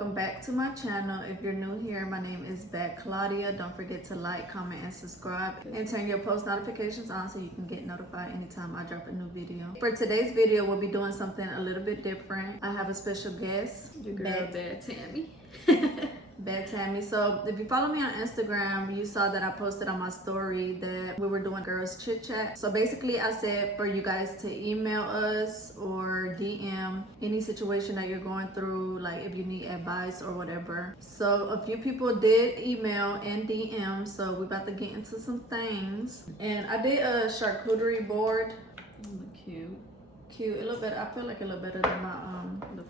welcome back to my channel. If you're new here, my name is Bad Claudia. Don't forget to like, comment, and subscribe, and turn your post notifications on so you can get notified anytime I drop a new video. For today's video, we'll be doing something a little bit different. I have a special guest, your girl Bad Tammy. Bad Tammy. So if you follow me on Instagram, you saw that I posted on my story that we were doing girls chit chat. So basically I said for you guys to email us or DM any situation that you're going through, like if you need advice or whatever. So a few people did email and DM, so we're about to get into some things. And I did a charcuterie board. Cute. It look better. I feel like it look better than my the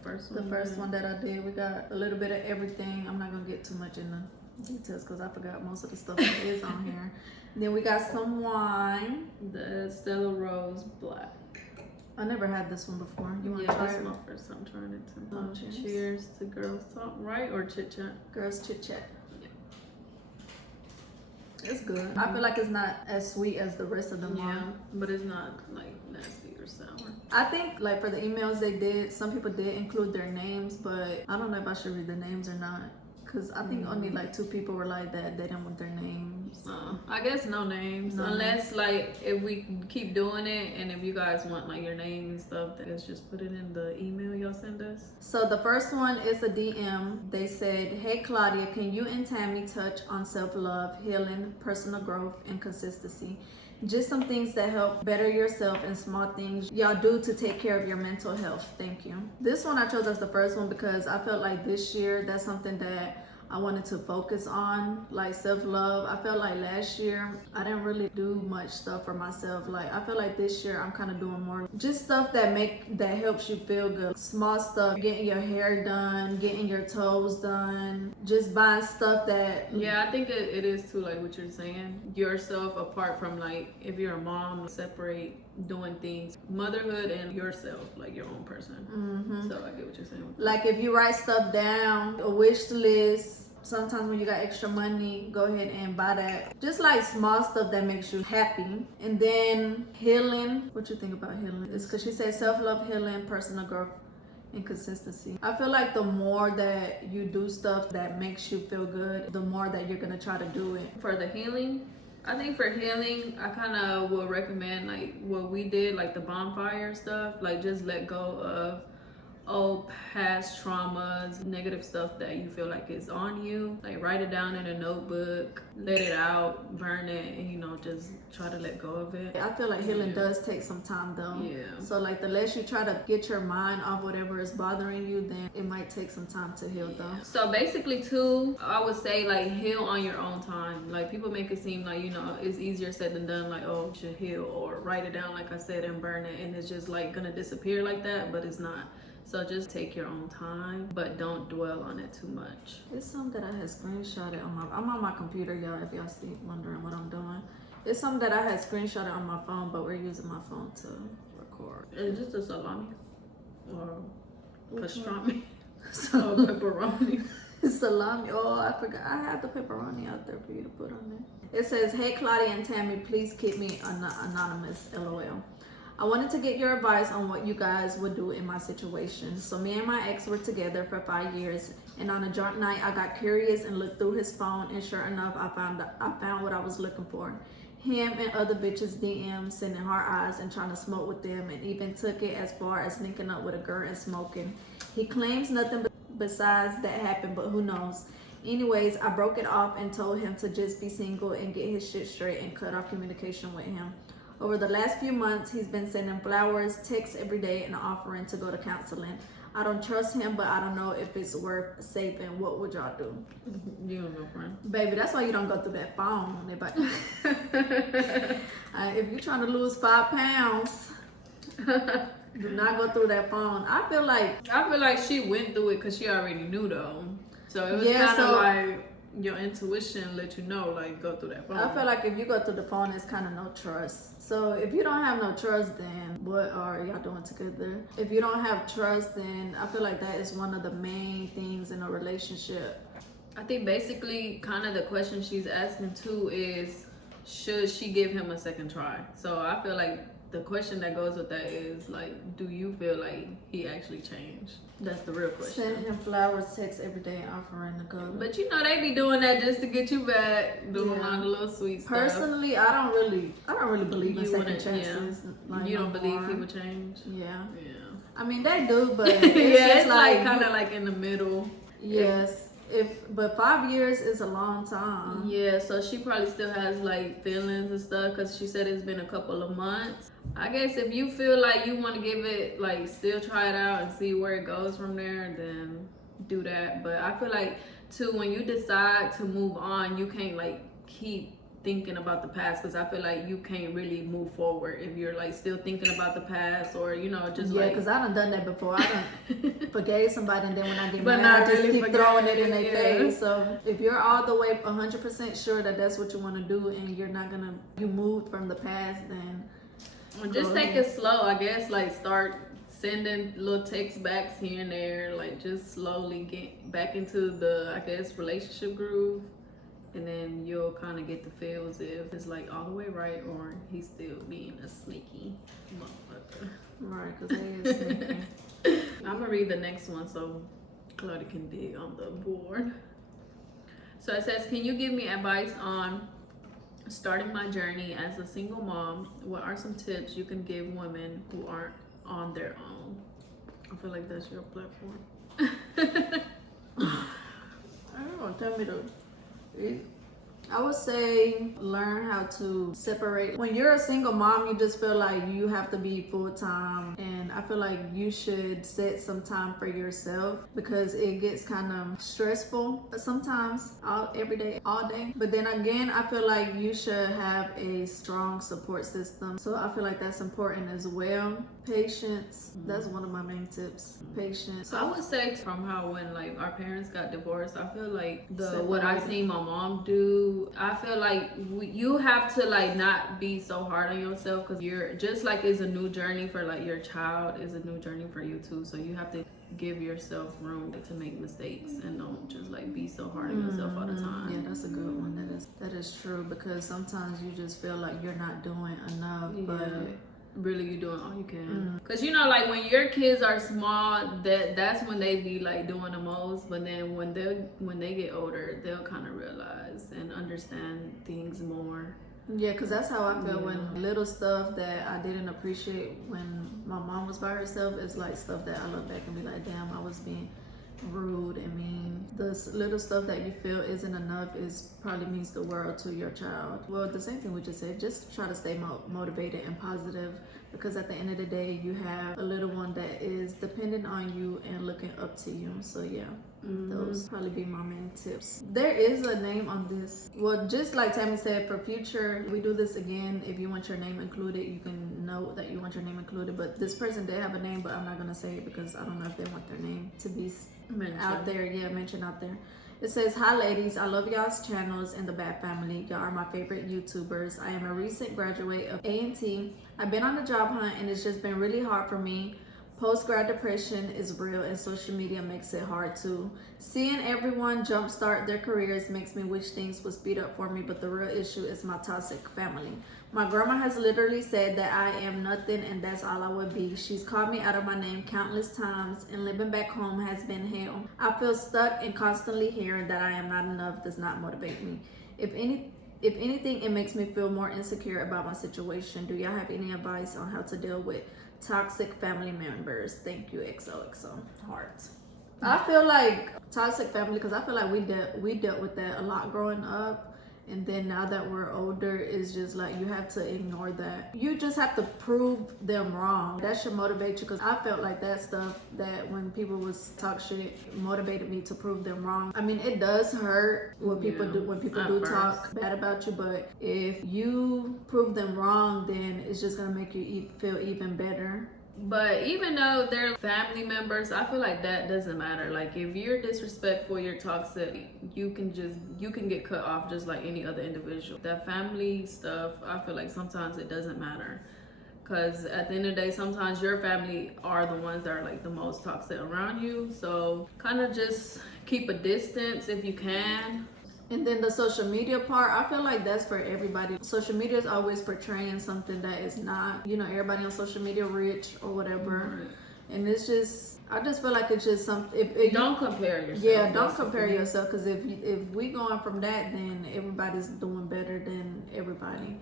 first one that I did. We got a little bit of everything. I'm not gonna get too much in the details because I forgot most of the stuff that is on here. And then we got some wine. The Stella Rose Black. I never had this one before. You want to Yeah, try this it? is my first time trying it too. Oh, cheers. Cheers to girls talk, right? Or chit chat? Girls chit chat. It's good. I feel like it's not as sweet as the rest of them. Yeah, but it's not like nasty or sour. I think like for the emails they did, some people did include their names, but I don't know if I should read the names or not. Cause I think only like 2 people were like that. They didn't want their names. I guess no names, unless like if we keep doing it, and if you guys want like your name and stuff, then just put it in the email y'all send us. So the first one is a DM. They said, "Hey Claudia, can you and Tammy touch on self-love, healing, personal growth, and consistency? Just some things that help better yourself and small things y'all do to take care of your mental health. Thank you." This one I chose as the first one because I felt like this year that's something that I wanted to focus on, like self-love. I felt like last year I didn't really do much stuff for myself. Like I feel like this year I'm kind of doing more just stuff that helps you feel good. Small stuff, getting your hair done, getting your toes done, just buying stuff that I think it is too, like what you're saying, yourself apart from like if you're a mom, separate doing things, motherhood and yourself, like your own person. So I get what you're saying. Like if you write stuff down, a wish list, sometimes when you got extra money, go ahead and buy that. Just like small stuff that makes you happy. And then healing. What you think about healing? It's because she said self-love, healing, personal growth, and consistency. I feel like the more that you do stuff that makes you feel good, the more that you're gonna try to do it. For the healing, I think for healing, I kind of will recommend like what we did, like the bonfire stuff, like just let go of old past traumas, negative stuff that you feel like is on you. Like write it down in a notebook, let it out, burn it, and just try to let go of it. I feel like healing does take some time though. So like the less you try to get your mind off whatever is bothering you, then it might take some time to heal though. So basically too, I would say like heal on your own time. Like people make it seem like, it's easier said than done, like, oh, you should heal or write it down like I said and burn it, and it's just like gonna disappear like that, but it's not. So just take your own time, but don't dwell on it too much. It's something that I had screenshotted I'm on my computer, y'all, if y'all see wondering what I'm doing. It's something that I had screenshotted on my phone, but we're using my phone to record. It's just a salami or pastrami. So pepperoni. Salami. Oh, I forgot. I had the pepperoni out there for you to put on there. It says, "Hey Claudia and Tammy, please keep me anonymous, LOL. I wanted to get your advice on what you guys would do in my situation. So me and my ex were together for 5 years, and on a joint night I got curious and looked through his phone, and sure enough I found what I was looking for. Him and other bitches DM sending hard eyes and trying to smoke with them, and even took it as far as linking up with a girl and smoking. He claims nothing besides that happened, but who knows. Anyways, I broke it off and told him to just be single and get his shit straight and cut off communication with him. Over the last few months, he's been sending flowers, texts every day, and offering to go to counseling. I don't trust him, but I don't know if it's worth saving. What would y'all do?" You and my friend. Baby, that's why you don't go through that phone. If you're trying to lose 5 pounds, do not go through that phone. I feel like she went through it because she already knew though. So it was kind of like your intuition let you know, like, go through that phone. I feel like if you go through the phone, it's kind of no trust. So if you don't have no trust, then what are y'all doing together? If you don't have trust, then I feel like that is one of the main things in a relationship. I think basically kind of the question she's asking too is, should she give him a second try? So I feel like the question that goes with that is like, do you feel like he actually changed? That's the real question. Send him flowers, text every day, offering to go. But you know they be doing that just to get you back, doing all the little sweet stuff. Personally, I don't really believe in You second wouldn't- chances. Like, you don't no believe more. people change? Yeah. Yeah. I mean they do, but it's Yeah, just it's like kind of like in the middle. Yes. But 5 years is a long time. Yeah, so she probably still has like feelings and stuff because she said it's been a couple of months. I guess if you feel like you want to give it, like still try it out and see where it goes from there, then do that. But I feel like too, when you decide to move on, you can't like keep thinking about the past, because I feel like you can't really move forward if you're like still thinking about the past, or you know, just yeah, like, because I done that before. I done forgave somebody, and then when I get But mad, not I just really keep throwing it in forgetting, their yeah. face. So if you're all the way 100% sure that that's what you want to do, and you're not gonna, you moved from the past, then just go take ahead. it slow. I guess like start sending little text backs here and there, like just slowly get back into the, I guess, relationship groove. And then you'll kind of get the feels if it's like all the way right, or he's still being a sneaky motherfucker. right, because they is sneaky. I'm gonna read the next one so Claudia can dig on the board. So it says, can you give me advice on starting my journey as a single mom? What are some tips you can give women who aren't on their own? I feel like that's your platform. I don't know. Tell me I would say learn how to separate. When you're a single mom, you just feel like you have to be full-time, and I feel like you should set some time for yourself, because it gets kind of stressful sometimes, every day, all day. But then again, I feel like you should have a strong support system, so I feel like that's important as well. Patience, that's one of my main tips. Patience. So I would say from how when like our parents got divorced, I feel like what I Separated. seen my mom do, I feel like you have to like not be so hard on yourself, because you're just like, it's a new journey for like your child, is a new journey for you too. So you have to give yourself room to make mistakes, and don't just like be so hard on yourself all the time. Yeah, that's a good one. That is true, because sometimes you just feel like you're not doing enough, but really you doing all you can, because you know, like when your kids are small, that's when they be like doing the most. But then when they get older, they'll kind of realize and understand things more. yeah, because that's how I feel when little stuff that I didn't appreciate when my mom was by herself is like stuff that I look back and be like, damn, I was being rude. I mean, the little stuff that you feel isn't enough is probably means the world to your child. Well, the same thing we just said, just try to stay motivated and positive, because at the end of the day, you have a little one that is dependent on you and looking up to you. So yeah, those probably be my main tips. There is a name on this. Well, just like Tammy said, for future, we do this again. If you want your name included, you can note that you want your name included. But this person did have a name, but I'm not gonna say it because I don't know if they want their name to be out there. Yeah, mentioned out there. It says, hi ladies, I love y'all's channels and the Bad Family. Y'all are my favorite YouTubers. I am a recent graduate of A&T. I've been on the job hunt and it's just been really hard for me. Post-grad depression is real, and social media makes it hard too. Seeing everyone jumpstart their careers makes me wish things would speed up for me, but the real issue is my toxic family. My grandma has literally said that I am nothing and that's all I would be. She's called me out of my name countless times, and living back home has been hell. I feel stuck, and constantly hearing that I am not enough does not motivate me. If anything, it makes me feel more insecure about my situation. Do y'all have any advice on how to deal with toxic family members? Thank you, XOXO heart. I feel like toxic family, because I feel like we dealt with that a lot growing up, and then now that we're older, it's just like you have to ignore that. You just have to prove them wrong. That should motivate you, because I felt like that stuff, that when people was talk shit, motivated me to prove them wrong. I mean, it does hurt when people do talk bad about you, but if you prove them wrong, then it's just gonna make you feel even better. But even though they're family members, I feel like that doesn't matter. Like if you're disrespectful, you're toxic, you can get cut off just like any other individual. That family stuff, I feel like sometimes it doesn't matter, because at the end of the day, sometimes your family are the ones that are like the most toxic around you. So kind of just keep a distance if you can. And then the social media part, I feel like that's for everybody. Social media is always portraying something that is not, you know, everybody on social media rich or whatever. Right. And it's just, I just feel like it's just something. Don't compare yourself. Yeah, don't compare yourself, because if we going from that, then everybody's doing better than everybody.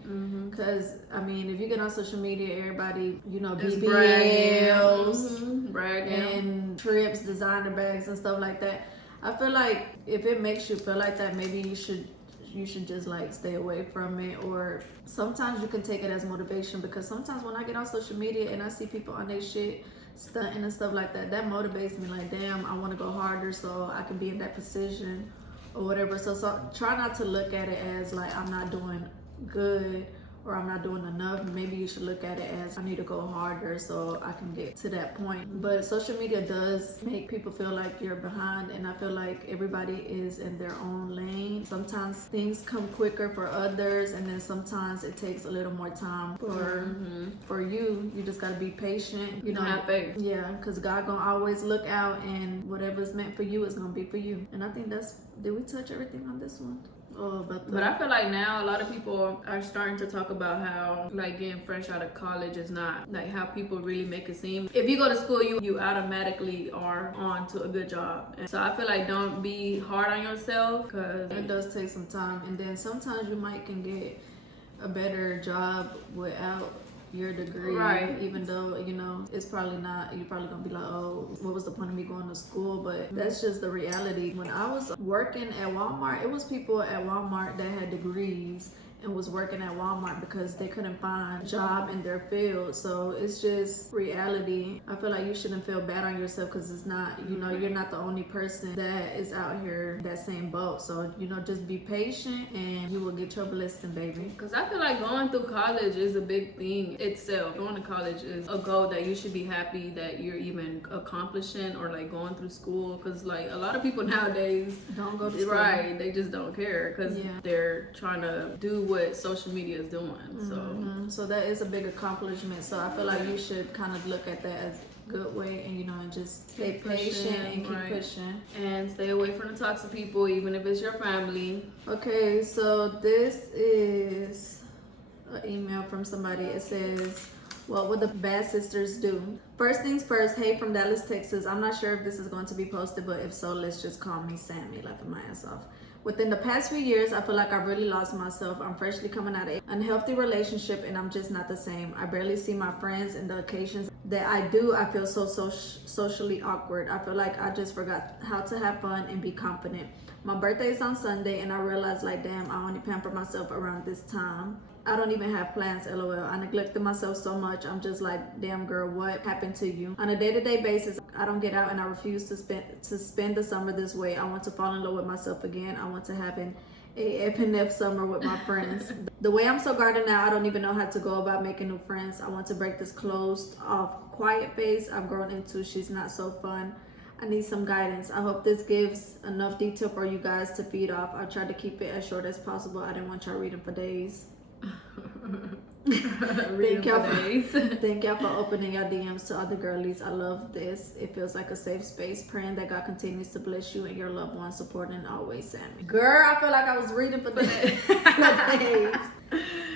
Because I mean, if you get on social media, everybody, you know, BBLs, bragging, and trips, designer bags, and stuff like that. I feel like if it makes you feel like that, maybe you should just like stay away from it. Or sometimes you can take it as motivation, because sometimes when I get on social media and I see people on their shit stunting and stuff like that, that motivates me. Like, damn, I want to go harder so I can be in that position or whatever. So try not to look at it as like I'm not doing good or I'm not doing enough. Maybe you should look at it as I need to go harder so I can get to that point. But social media does make people feel like you're behind, and I feel like everybody is in their own lane. Sometimes things come quicker for others, and then sometimes it takes a little more time for you. You just gotta be patient, you know. Have faith. Yeah, because God gonna always look out, and whatever's meant for you is gonna be for you. And I think did we touch everything on this one? But I feel like now a lot of people are starting to talk about how like getting fresh out of college is not like how people really make it seem. If you go to school, you automatically are on to a good job. And so I feel like don't be hard on yourself, because it does take some time, and then sometimes you can get a better job without your degree, right? Even though, you know, it's probably not, you're probably gonna be like, oh, what was the point of me going to school? But that's just the reality. When I was working at Walmart, it was people at Walmart that had degrees and was working at Walmart because they couldn't find a job in their field. So it's just reality. I feel like you shouldn't feel bad on yourself, because it's not, you know, you're not the only person that is out here that same boat. So, you know, just be patient and you will get your blessing, baby. Because I feel like going through college is a big thing itself. Going to college is a goal that you should be happy that you're even accomplishing, or like going through school. Because like a lot of people nowadays don't go to school. Right, they just don't care because they're trying to do what social media is doing. So that is a big accomplishment. So I feel like you should kind of look at that as a good way, and you know, and just stay patient and keep pushing, and stay away from the toxic people, even if it's your family. Okay, so this is an email from somebody. It says, what would the bad sisters do? First things first, hey from Dallas, Texas. I'm not sure if this is going to be posted, but if so, let's just call me Sammy, laughing my ass off. Within the past few years, I feel like I've really lost myself. I'm freshly coming out of an unhealthy relationship, and I'm just not the same. I barely see my friends, and the occasions that I do, I feel so socially awkward. I feel like I just forgot how to have fun and be confident. My birthday is on Sunday, and I realized, like, damn, I only pamper myself around this time. I don't even have plans, lol. I neglected myself so much. I'm just like, damn girl, what happened to you? On a day-to-day basis, I don't get out, and I refuse to spend the summer this way. I want to fall in love with myself again. I want to have an AF summer with my friends. The way I'm so guarded now, I don't even know how to go about making new friends. I want to break this closed off quiet phase I've grown into. She's not so fun. I need some guidance. I hope this gives enough detail for you guys to feed off. I tried to keep it as short as possible. I didn't want y'all reading for days. Thank y'all for opening your DMs to other girlies. I love this. It feels like a safe space. Praying that God continues to bless you and your loved ones. Supporting always, Sammy. Girl, I feel like I was reading for days.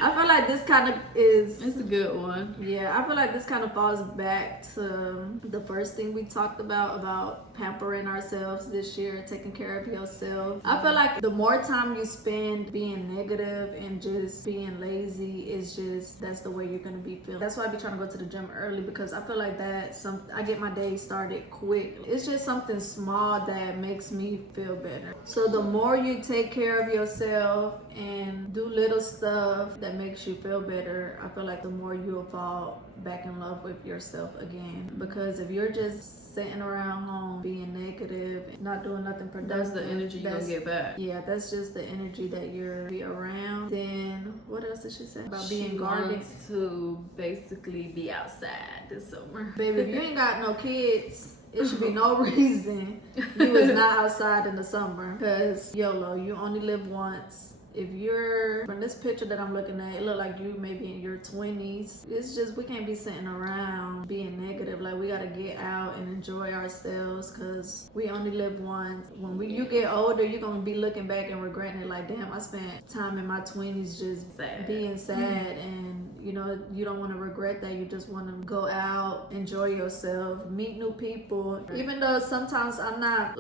I feel like this kind of it's a good one. Yeah, I feel like this kind of falls back to the first thing we talked about pampering ourselves this year, taking care of yourself. I feel like the more time you spend being negative and just being lazy is just, that's the way you're gonna be feeling. That's why I be trying to go to the gym early, because I feel like I get my day started quick. It's just something small that makes me feel better. So the more you take care of yourself and do little stuff that makes you feel better, I feel like the more you'll fall back in love with yourself again. Because if you're just sitting around home being negative, not doing nothing productive, that's the energy you're gonna get back. Yeah, that's just the energy that you're around. Then what else did she say about being guarded? Wants to basically be outside this summer. Baby, if you ain't got no kids, it should be no reason you was not outside in the summer. Because YOLO, you only live once. if you're from this picture that I'm looking at, it look like you maybe in your 20s. It's just we can't be sitting around being negative. Like we gotta get out and enjoy ourselves because we only live once. When you get older, you're gonna be looking back and regretting it. Like, damn, I spent time in my 20s just being sad, and you know, you don't want to regret that. You just want to go out, enjoy yourself, meet new people. Even though sometimes I'm not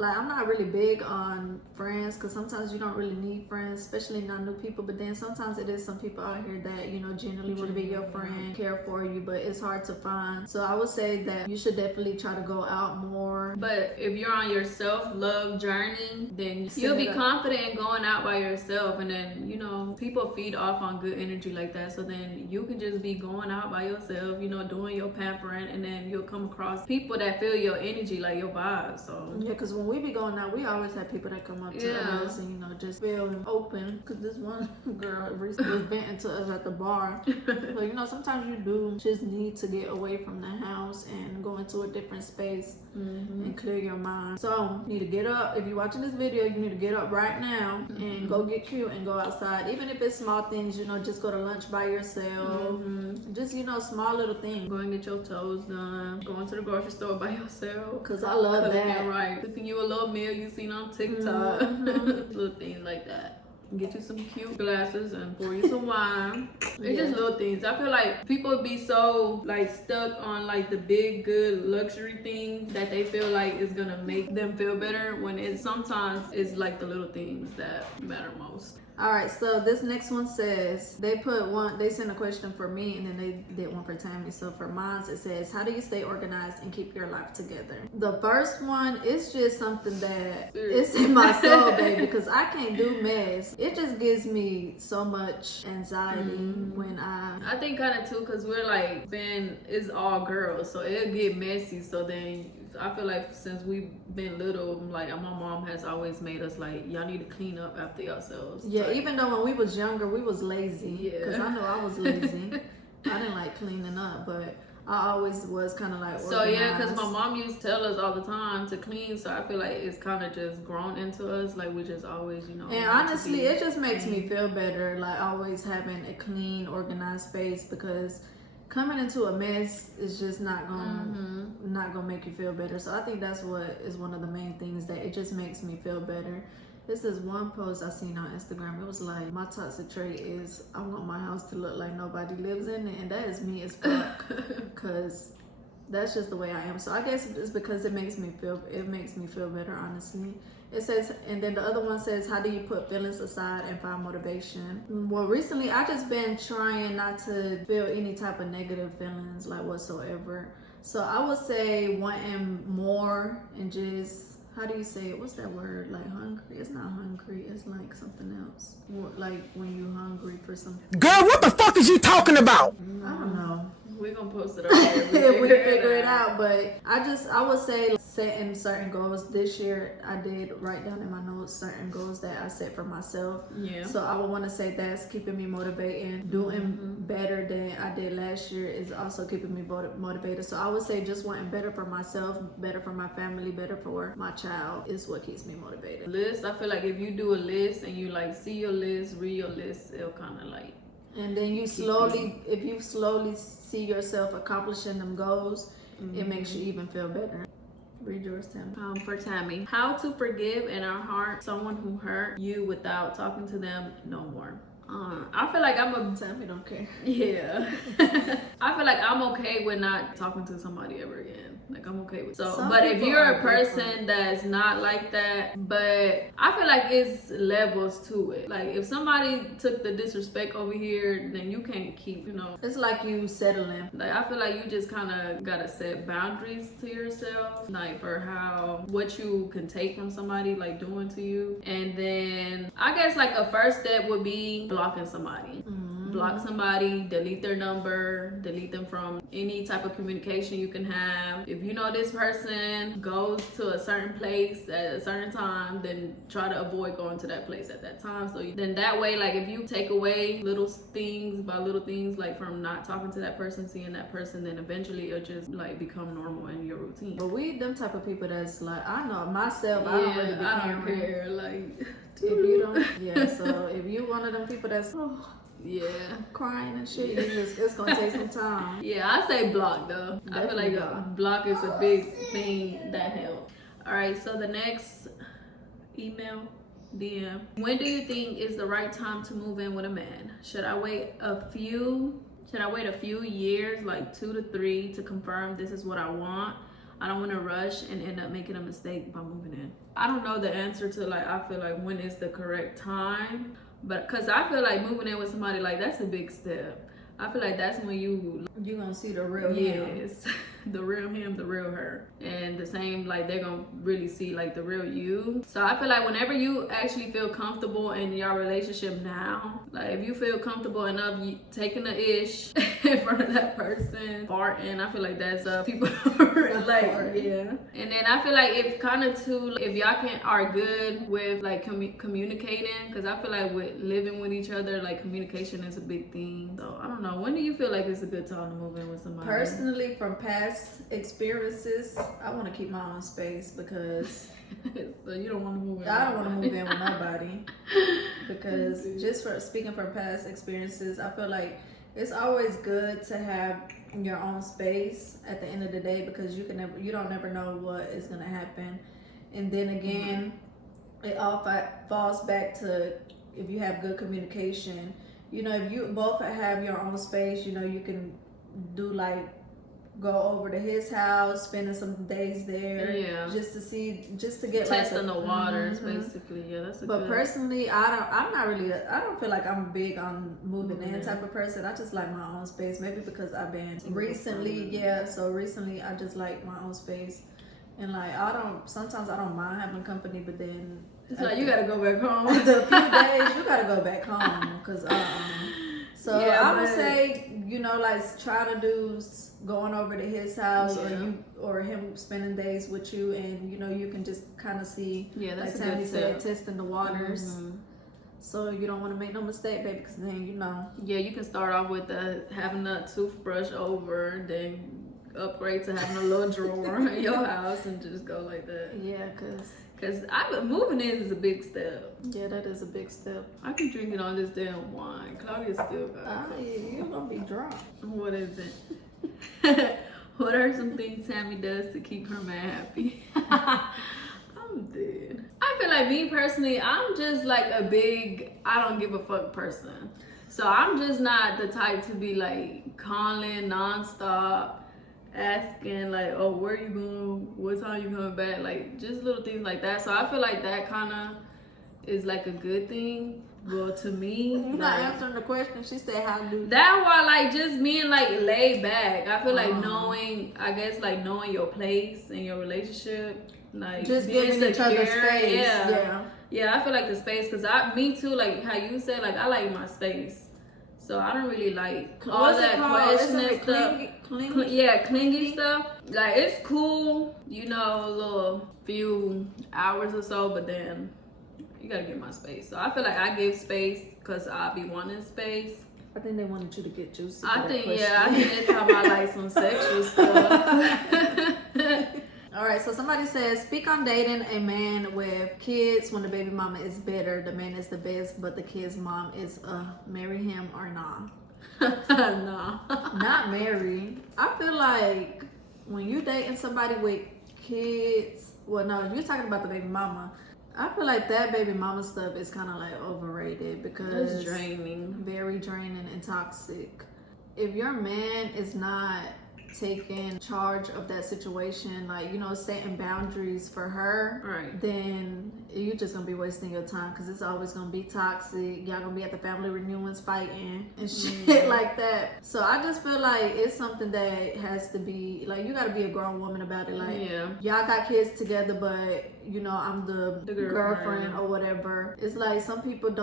really big on friends, because sometimes you don't really need friends, especially not new people. But then sometimes it is some people out here that, you know, generally want to be your friend, care for you, but it's hard to find. So I would say that you should definitely try to go out more. But if you're on your self-love journey, then you'll be confident in going out by yourself, and then, you know, people feed off on good energy like that. So then you can just be going out by yourself, you know, doing your pampering, and then you'll come across people that feel your energy, like your vibe. So yeah, because when we be going out, we always have people that come up to us and, you know, just feel open. Because this one girl recently was venting to us at the bar. But, you know, sometimes you do just need to get away from the house and go into a different space and clear your mind. So you need to get up. If you're watching this video, you need to get up right now and go get cute and go outside. Even if it's small things, you know, just go to lunch by yourself. Just, you know, small little things. Go and get your toes done. Going to the grocery store by yourself. Because I love that. Right. Cooking you a little meal you seen on TikTok. Little things like that. Get you some cute glasses and pour you some wine. It's just little things. I feel like people be so like stuck on like the big good luxury things that they feel like is gonna make them feel better, when it's sometimes it's like the little things that matter most. All right, so this next one says they sent a question for me, and then they did one for Tammy. So for mine, it says, how do you stay organized and keep your life together? The first one is just something that it's in my soul, baby, because I can't do mess. It just gives me so much anxiety when I think kind of too, because we're like, man, it's all girls, so it'll get messy. So then I feel like since we've been little, like my mom has always made us like, y'all need to clean up after yourselves. Yeah, like, even though when we was younger, we was lazy. Yeah. Because I know I was lazy. I didn't like cleaning up, but I always was kind of like organized. So yeah, because my mom used to tell us all the time to clean, so I feel like it's kind of just grown into us. Like we just always, you know. And honestly, it just makes me feel better, like always having a clean, organized space, because coming into a mess is just not gonna make you feel better. So I think that's what is one of the main things, that it just makes me feel better. This is one post I seen on Instagram. It was like, my toxic trait is I want my house to look like nobody lives in it, and that is me as fuck, because that's just the way I am. So I guess it's because it makes me feel better, honestly. It says, and then the other one says, how do you put feelings aside and find motivation? Well, recently I just been trying not to feel any type of negative feelings, like whatsoever. So I would say wanting more, and just, how do you say it? What's that word? Like hungry? It's not hungry. It's like something else. Like when you're hungry for something. Girl, what the fuck is you talking about? I don't know. We're gonna post it up there. If we figure it out. But I would say setting certain goals. This year I did write down in my notes certain goals that I set for myself. Yeah. So I would want to say that's keeping me motivated. Doing better than I did last year is also keeping me motivated. So I would say just wanting better for myself, better for my family, better for my child is what keeps me motivated. List. I feel like if you do a list and you like see your list, read your list, it'll kind of like. And then if you slowly see yourself accomplishing them goals, it makes you even feel better. Read yours, Tammy. For Tammy, how to forgive in our heart someone who hurt you without talking to them no more. I feel like Tammy don't care. Yeah. I feel like I'm okay with not talking to somebody ever again. Like I'm okay with but if you're a person that's not like that, but I feel like it's levels to it. Like if somebody took the disrespect over here, then you can't keep, you know. It's like you settling. Like I feel like you just kind of gotta set boundaries to yourself, like for what you can take from somebody like doing to you. And then I guess like a first step would be blocking somebody. Block somebody, delete their number, delete them from any type of communication you can have. If you know this person goes to a certain place at a certain time, then try to avoid going to that place at that time. So then that way, like if you take away little things like from not talking to that person, seeing that person, then eventually it'll just like become normal in your routine. But we them type of people that's like, I know myself, I don't really be I don't care. Like If you don't, yeah. So if you one of them people that's Yeah. crying and shit, it's gonna take some time. Yeah, I say block though. I feel like block is a big thing that helps. All right, so the next email, DM. When do you think is the right time to move in with a man? Should I wait a few years, like 2 to 3, to confirm this is what I want? I don't want to rush and end up making a mistake by moving in. I don't know the answer to like, I feel like when is the correct time, but because I feel like moving in with somebody, like that's a big step. I feel like that's when you gonna see the real him. Yes, the real him, the real her, and the same, like they're gonna really see like the real you. So I feel like whenever you actually feel comfortable in your relationship now, like if you feel comfortable enough, you taking the ish in front of that person, farting, I feel like that's people like yeah. And then I feel like if kind of too, if y'all are good with like communicating, because I feel like with living with each other, like communication is a big thing. So I don't know. When do you feel like it's a good time to move in with somebody? Personally, from past experiences, I want to keep my own space because so you don't want to move in. I don't want to move in with nobody because just for speaking from past experiences, I feel like it's always good to have your own space at the end of the day because you don't never know what is gonna happen, and then again, it all falls back to if you have good communication. You know, if you both have your own space, you know, you can do like go over to his house, spending some days there, just to get testing the waters, basically. Yeah, that's a But personally, I don't feel like I'm big on moving in type of person. I just like my own space. Maybe because I've been recently, so recently I just like my own space, and like sometimes I don't mind having company, but then it's like you gotta go back home. After a few days, you gotta go back home because so I would say, you know, like try to do going over to his house or him spending days with you, and you know you can just kind of see, that's like Tammy said, testing the waters. So you don't want to make no mistake, baby, because then you know. Yeah, you can start off with having a toothbrush over, then upgrade to having a little drawer in your house, and just go like that. Yeah, Cause moving in is a big step. Yeah, that is a big step. I keep drinking all this damn wine. Claudia still got it. You're gonna be drunk. What is it? What are some things Tammy does to keep her man happy? I'm dead. I feel like me personally, I'm just like a big I don't give a fuck person. So I'm just not the type to be like calling nonstop, asking like, oh, where you going? What time you coming back? Like just little things like that. So I feel like that kind of is like a good thing. Well, to me, you're not answering the question. She said, "How do?" That why like just being like laid back. I feel like knowing your place in your relationship, like just giving each other space. Yeah. I feel like the space because me too. Like how you said, like I like my space. So I don't really like all that questioning stuff. Clingy stuff. Like it's cool, you know, a little few hours or so, but then you gotta give my space. So I feel like I give space because I be wanting space. I think they wanted you to get juicy. I think they're talking about like some sexual stuff. All right, so somebody says, speak on dating a man with kids when the baby mama is better, the man is the best, but the kid's mom is marry him or nah? Nah. Not marry. I feel like when you dating somebody with kids, well, no, you're talking about the baby mama. I feel like that baby mama stuff is kind of like overrated because it's draining. Very draining and toxic. If your man is not taking charge of that situation, like, you know, setting boundaries for her, right, then you're just gonna be wasting your time because it's always gonna be toxic. Y'all gonna be at the family reunions fighting and shit like that. So I just feel like it's something that has to be like, you gotta be a grown woman about it. Like, y'all got kids together, but you know, I'm the girlfriend or whatever. It's like some people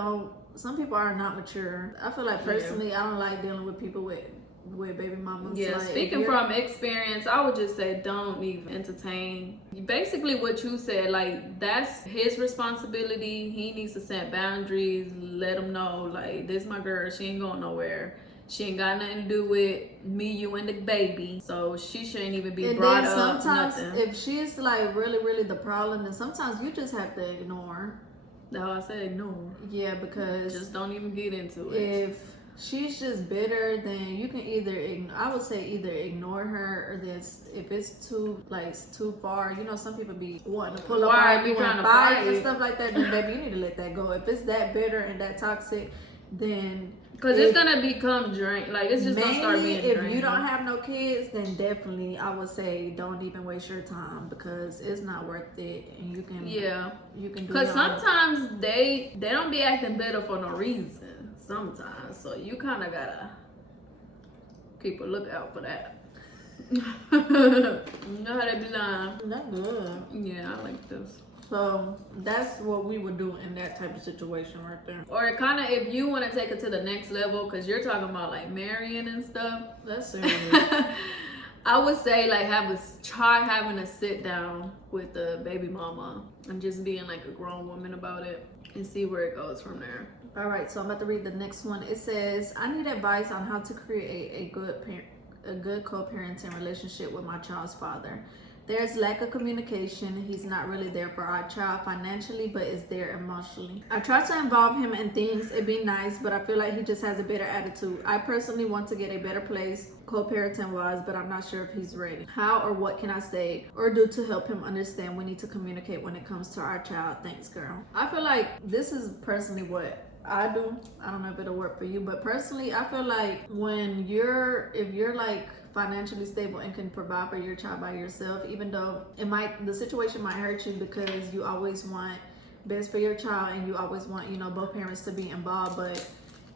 are not mature. I feel like personally, I don't like dealing with people with baby mamas. Yeah, like, speaking from experience, I would just say don't even entertain. Basically what you said, like that's his responsibility. He needs to set boundaries, let him know like, this my girl, she ain't going nowhere. She ain't got nothing to do with me, you, and the baby. So she shouldn't even be brought up. Sometimes if she's like really, really the problem, then sometimes you just have to ignore. That's how I said ignore. Yeah, because Just don't even get into it. if she's just bitter, then you can I would say either ignore her, or this, if it's too far, you know, some people be wanting to pull up Why on be you trying and to fight fight? and stuff like that, then baby, you need to let that go. If it's that bitter and that toxic, then Because it's gonna become drain. Like it's just gonna start being if draining. you don't have no kids, then definitely I would say don't even waste your time, because it's not worth it, and you can do Because your own. sometimes they don't be acting bitter for no reason. Sometimes, so you kind of gotta keep a lookout for that. You know how they be lying. That's good. Yeah, I like this. So that's what we would do in that type of situation right there. Or kind of if you want to take it to the next level, because you're talking about like marrying and stuff. That's serious. I would say like try having a sit down with the baby mama and just being like a grown woman about it and see where it goes from there. All right, so I'm about to read the next one. It says, I need advice on how to create a good co-parenting relationship with my child's father. There's lack of communication. He's not really there for our child financially, but is there emotionally. I try to involve him in things. It'd be nice, but I feel like he just has a bitter attitude. I personally want to get a better place co-parenting wise, but I'm not sure if he's ready. How or what can I say or do to help him understand we need to communicate when it comes to our child? Thanks, girl. I feel like this is personally what I do. I don't know if it'll work for you, but personally, I feel like if you're like financially stable and can provide for your child by yourself, even though the situation might hurt you because you always want best for your child and you always want, you know, both parents to be involved. But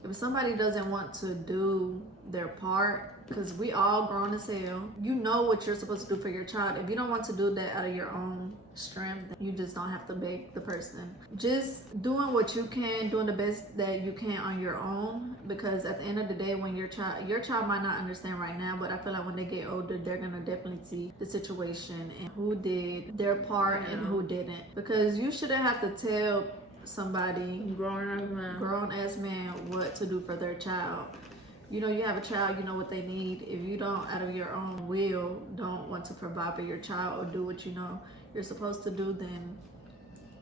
if somebody doesn't want to do their part, because we all grown as hell, you know what you're supposed to do for your child. If you don't want to do that out of your own strength, you just don't have to beg the person. Just doing what you can, doing the best that you can on your own, because at the end of the day, when your child might not understand right now, but I feel like when they get older, they're gonna definitely see the situation and who did their part and who didn't. Because you shouldn't have to tell somebody, grown ass man, what to do for their child. You know, you have a child, you know what they need. If you don't, out of your own will, don't want to provide for your child or do what you know you're supposed to do, then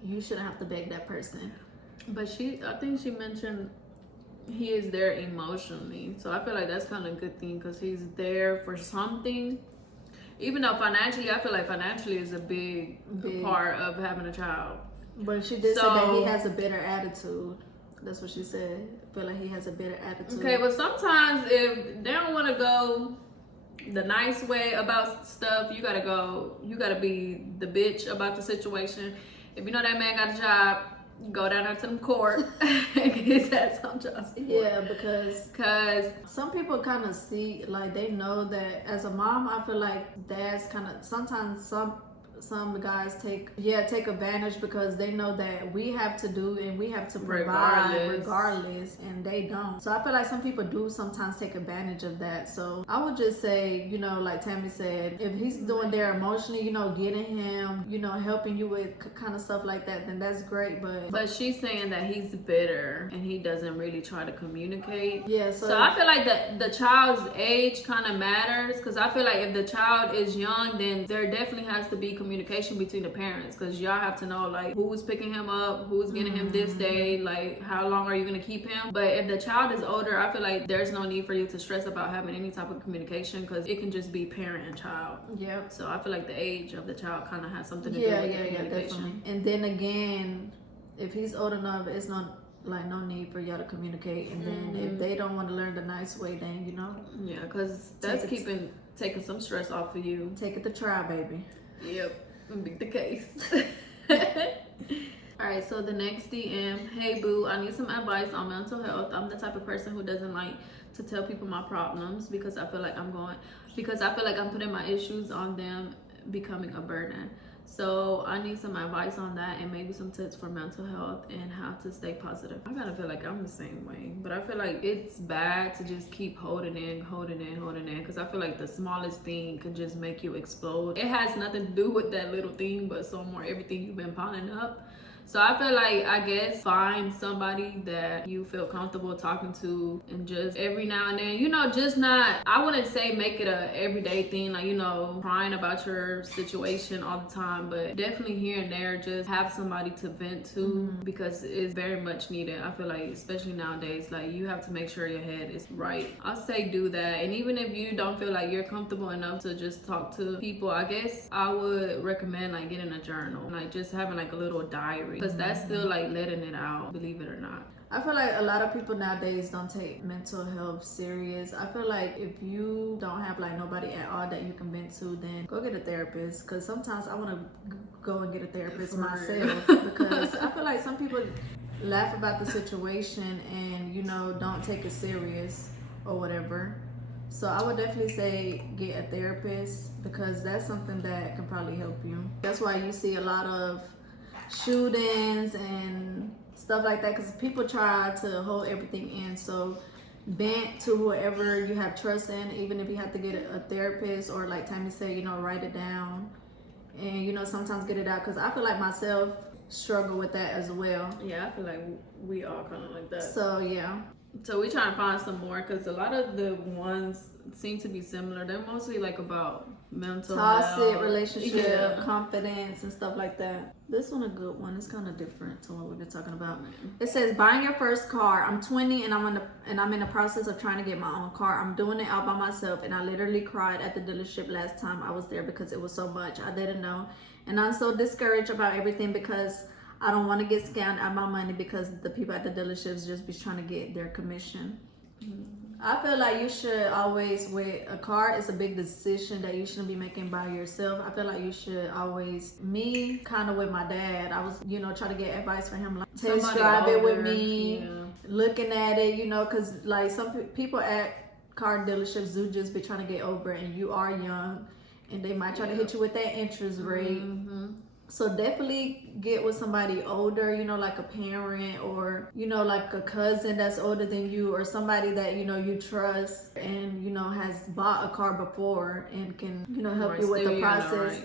you shouldn't have to beg that person. But I think she mentioned he is there emotionally. So I feel like that's kind of a good thing, because he's there for something. Even though financially, I feel like financially is a big part of having a child. But she did say that he has a bitter attitude. That's what she said. I feel like he has a bitter attitude. Okay, but sometimes if they don't want to go the nice way about stuff, you gotta be the bitch about the situation. If you know that man got a job, go down there to the court and get his ass some job support. Yeah, because some people kind of see, like, they know that as a mom, I feel like dads kind of, sometimes some guys take advantage, because they know that we have to do and we have to provide regardless, and they don't. So I feel like some people do sometimes take advantage of that. So I would just say, you know, like Tammy said, if he's doing there emotionally, you know, getting him, you know, helping you with kind of stuff like that, then that's great. But she's saying that he's bitter and he doesn't really try to communicate. Yeah, so I feel like that the child's age kind of matters, because I feel like if the child is young, then there definitely has to be communication between the parents, because y'all have to know like who's picking him up, who's getting him this day, like how long are you going to keep him. But if the child is older, I feel like there's no need for you to stress about having any type of communication, because it can just be parent and child. Yeah. So I feel like the age of the child kind of has something to do with the communication. Definitely. And then again, if he's old enough, it's not like no need for y'all to communicate. And then if they don't want to learn the nice way, then you know. Yeah, because that's taking some stress off of you. Take it to try, baby. Yep. Be the case. Alright, so the next DM, hey boo, I need some advice on mental health. I'm the type of person who doesn't like to tell people my problems, because I feel like I'm putting my issues on them, becoming a burden. So I need some advice on that, and maybe some tips for mental health and how to stay positive. I kind of feel like I'm the same way, but I feel like it's bad to just keep holding in, because I feel like the smallest thing can just make you explode. It has nothing to do with that little thing, but so more everything you've been piling up. So I feel like, I guess, find somebody that you feel comfortable talking to, and just every now and then, you know, just not, I wouldn't say make it a everyday thing, like, you know, crying about your situation all the time, but definitely here and there, just have somebody to vent to, because it's very much needed. I feel like, especially nowadays, like, you have to make sure your head is right. I'll say do that. And even if you don't feel like you're comfortable enough to just talk to people, I guess I would recommend like getting a journal, like just having like a little diary, because that's still like letting it out, believe it or not. I feel like a lot of people nowadays don't take mental health serious. I feel like if you don't have like nobody at all that you can vent to, then go get a therapist. Because sometimes I want to go and get a therapist myself, because I feel like some people laugh about the situation and, you know, don't take it serious or whatever. So I would definitely say get a therapist, because that's something that can probably help you. That's why you see a lot of shootings and stuff like that, because people try to hold everything in. So vent to whoever you have trust in, even if you have to get a therapist, or like Tammy said, you know, write it down and, you know, sometimes get it out, because I feel like myself struggle with that as well. Yeah, I feel like we all kind of like that. So yeah. So we trying to find some more, because a lot of the ones seem to be similar. They're mostly like about mental toxic health, relationship, confidence, and stuff like that. This one a good one. It's kind of different to what we've been talking about. It says buying your first car. I'm 20 and I'm in the process of trying to get my own car. I'm doing it all by myself, and I literally cried at the dealership last time I was there because it was so much I didn't know, and I'm so discouraged about everything because I don't want to get scammed out of my money, because the people at the dealerships just be trying to get their commission. I feel like you should always, with a car, it's a big decision that you shouldn't be making by yourself. I feel like you should always, me kind of with my dad, I was, you know, trying to get advice from him, like test drive it with me, looking at it, you know, because like some people at car dealerships do just be trying to get over it, and you are young and they might try to hit you with that interest rate. So definitely get with somebody older, you know, like a parent, or, you know, like a cousin that's older than you, or somebody that, you know, you trust and, you know, has bought a car before and can, you know, help you with the process.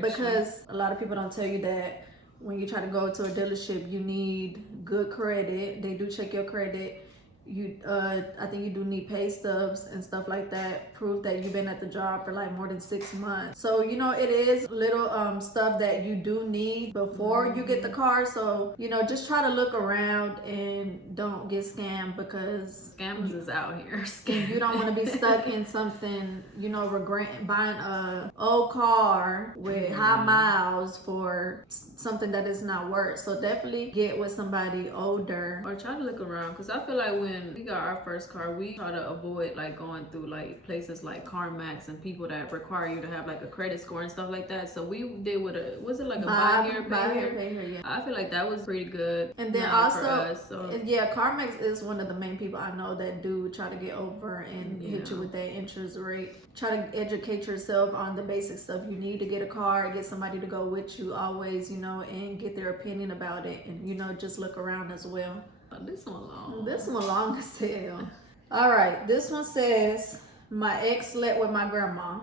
Because a lot of people don't tell you that when you try to go to a dealership, you need good credit. They do check your credit. I think you do need pay stubs and stuff like that, proof that you've been at the job for like more than 6 months. So, you know, it is little stuff that you do need before you get the car. So, you know, just try to look around and don't get scammed, because scammers is out here. You don't want to be stuck in something, you know, regret buying a old car with high miles for something that is not worth. So definitely get with somebody older, or try to look around, because I feel like when we got our first car, we try to avoid like going through like places like CarMax and people that require you to have like a credit score and stuff like that. So we did with was it like a buy here, pay here? Yeah. I feel like that was pretty good. And then also, yeah, CarMax is one of the main people I know that do try to get over and hit you with that interest rate. Try to educate yourself on the basic stuff you need to get a car, get somebody to go with you always, you know, and get their opinion about it, and, you know, just look around as well. This one long. This one long as hell. All right, this one says, my ex slept with my grandma.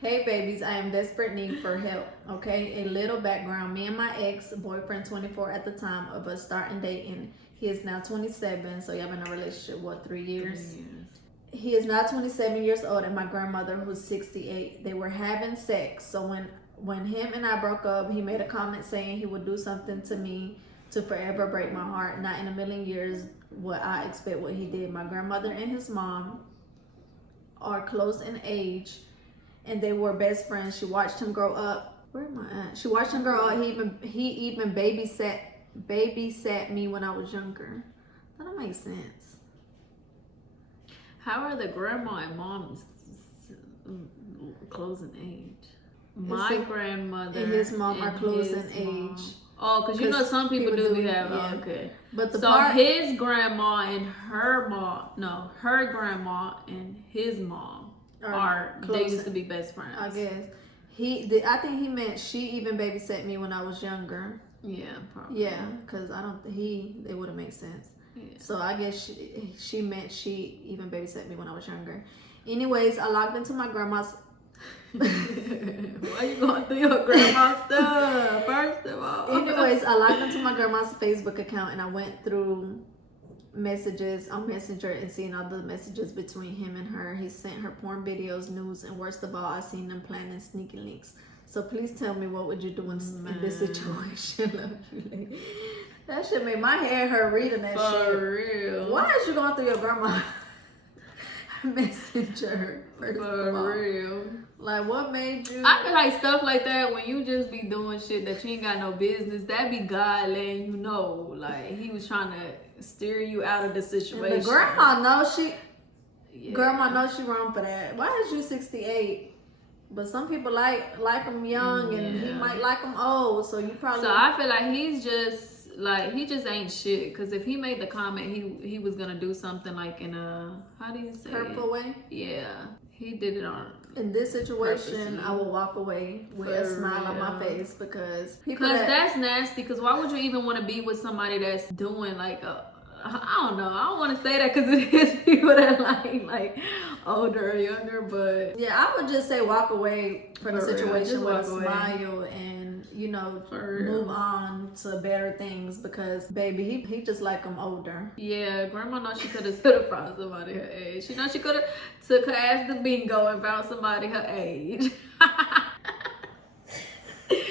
Hey babies, I am desperate need for help. Okay, a little background. Me and my ex-boyfriend, 24 at the time of us starting dating. He is now 27, so y'all been in a relationship, what, 3 years? He is now 27 years old, and my grandmother, who's 68, they were having sex. So when him and I broke up, he made a comment saying he would do something to me to forever break my heart. Not in a million years would I expect what he did. My grandmother and his mom are close in age, and they were best friends. She watched him grow up. Where am I at? She watched him grow up. He even babysat me when I was younger. That don't make sense. How are the grandma and mom close in age? My grandmother and his mom are close in age. Oh, because you know some people do have. Yeah. Okay. But his grandma and her mom, no, her grandma and his mom they used to be best friends. I guess I think he meant she even babysat me when I was younger. Yeah, probably. Yeah, because I don't. It would have made sense. Yeah. So I guess she meant she even babysat me when I was younger. Anyways, I logged into my grandma's. Why you going through your grandma's stuff? First of all. Anyways, I logged into my grandma's Facebook account and I went through messages on Messenger and seeing all the messages between him and her. He sent her porn videos, news, and worst of all, I seen them planning sneaky links. So please tell me, what would you do in this situation? That shit made my hair hurt reading that shit. For real. Why is you going through your grandma Messenger? For real. Like, what made you? I feel like stuff like that, when you just be doing shit that you ain't got no business, that be God letting you know. Like, he was trying to steer you out of the situation. And the grandma knows grandma knows she wrong for that. Why is you 68? But some people like him young, and he might like him old. So you probably. So I feel like he just ain't shit. Cause if he made the comment, he was gonna do something like in a, how do you say, hurtful way. Yeah, he did it on. In this situation, Purposely. I will walk away with a smile on my face because that's nasty. Cause why would you even want to be with somebody that's doing like I don't know. I don't want to say that because it is people that like older or younger, but yeah, I would just say walk away from the situation with a away. smile and move on to better things because baby, he just like them older. Yeah, grandma knows she could have found somebody her age. She knows she could have took her ass to bingo and found somebody her age.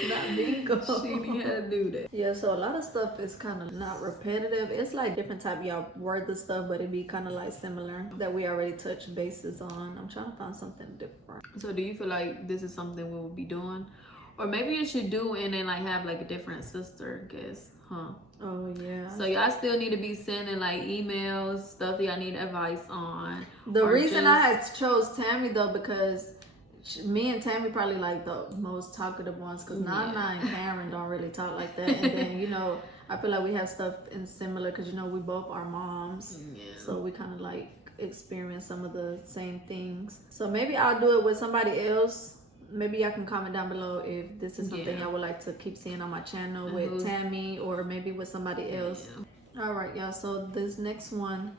Not bingo. She didn't have to do that. Yeah, so a lot of stuff is kind of not repetitive. It's like different type of y'all word the stuff, but it be kind of like similar that we already touched bases on. I'm trying to find something different. So do you feel like this is something we will be doing? Or maybe you should do and then like have like a different sister guest, huh? Oh yeah. So y'all still need to be sending like emails, stuff y'all need advice on. The reason I had chose Tammy though, because me and Tammy probably like the most talkative ones, because Nana and Karen don't really talk like that. And then I feel like we have stuff in similar because we both are moms, so we kind of like experience some of the same things. So maybe I'll do it with somebody else. Maybe y'all can comment down below if this is something y'all would like to keep seeing on my channel with Tammy, or maybe with somebody else. All right, y'all. So this next one.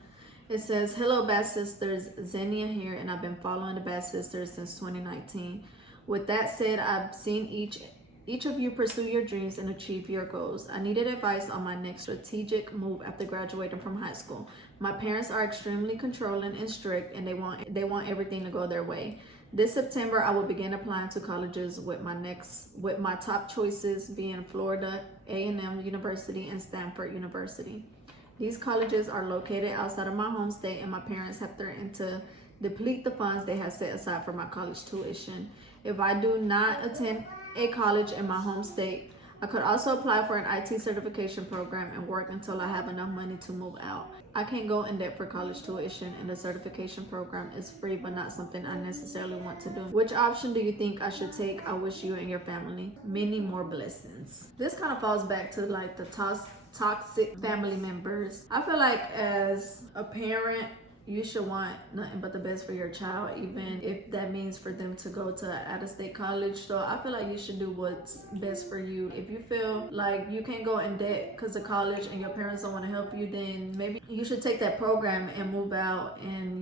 It says, hello Bad Sisters, Xenia here, and I've been following the Bad Sisters since 2019. With that said, I've seen each of you pursue your dreams and achieve your goals. I needed advice on my next strategic move after graduating from high school. My parents are extremely controlling and strict, and they want everything to go their way. This September, I will begin applying to colleges with my top choices being Florida A&M University and Stanford University. These colleges are located outside of my home state, and my parents have threatened to deplete the funds they have set aside for my college tuition. If I do not attend a college in my home state, I could also apply for an IT certification program and work until I have enough money to move out. I can't go in debt for college tuition, and the certification program is free but not something I necessarily want to do. Which option do you think I should take? I wish you and your family many more blessings. This kind of falls back to like the toxic family members. I feel like as a parent, you should want nothing but the best for your child, even if that means for them to go to out-of-state college. So I feel like you should do what's best for you. If you feel like you can't go in debt because of college and your parents don't want to help you, then maybe you should take that program and move out, and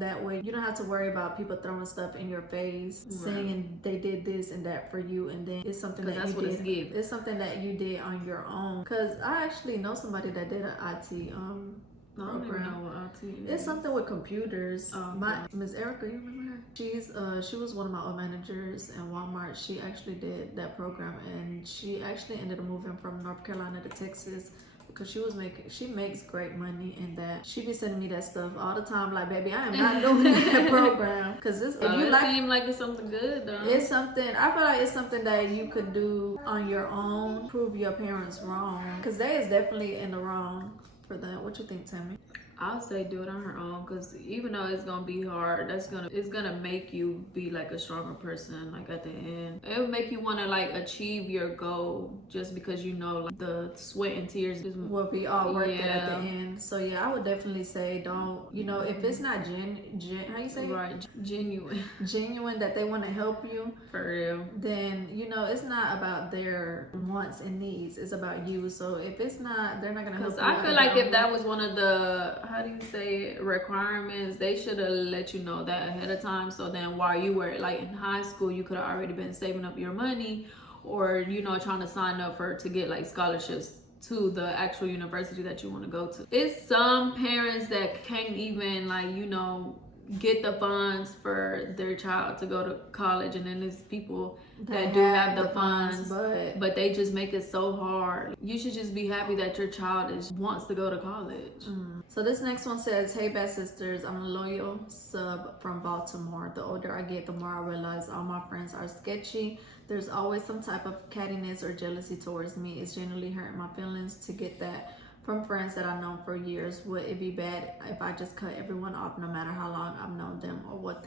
that way you don't have to worry about people throwing stuff in your face, saying they did this and that for you, and then it's something that that's you what did. it's something that you did on your own. Because I actually know somebody that did an IT I don't even know what IT is. It's something with computers. Miss Erica, you remember her? She was one of my old managers in Walmart. She actually did that program, and she actually ended up moving from North Carolina to Texas because she makes great money in that. She be sending me that stuff all the time. Like, baby, I am not doing that program because it seems like it's something good though. It's something. I feel like it's something that you could do on your own. Prove your parents wrong, because they is definitely in the wrong for that. What you think, Tammy? I'll say do it on her own, because even though it's gonna be hard, it's gonna make you be like a stronger person. Like at the end, it will make you want to like achieve your goal, just because like the sweat and tears will be all worth it at the end. So yeah, I would definitely say don't. If it's not how you say right, genuine that they want to help you for real, then it's not about their wants and needs. It's about you. So if it's not, they're not gonna help you. I feel like if that was one of the how do you say it, requirements, they should have let you know that ahead of time. So then while you were like in high school, you could have already been saving up your money, or, you know, trying to sign up to get like scholarships to the actual university that you want to go to. It's some parents that can't even, like, you know, get the funds for their child to go to college, and then there's people that do have the funds, but they just make it so hard. You should just be happy that your child wants to go to college. So this next one says, hey bad sisters, I'm a loyal sub from Baltimore. The older I get, the more I realize all my friends are sketchy. There's always some type of cattiness or jealousy towards me. It's genuinely hurting my feelings to get that from friends that I've known for years. Would it be bad if I just cut everyone off, no matter how long I've known them or what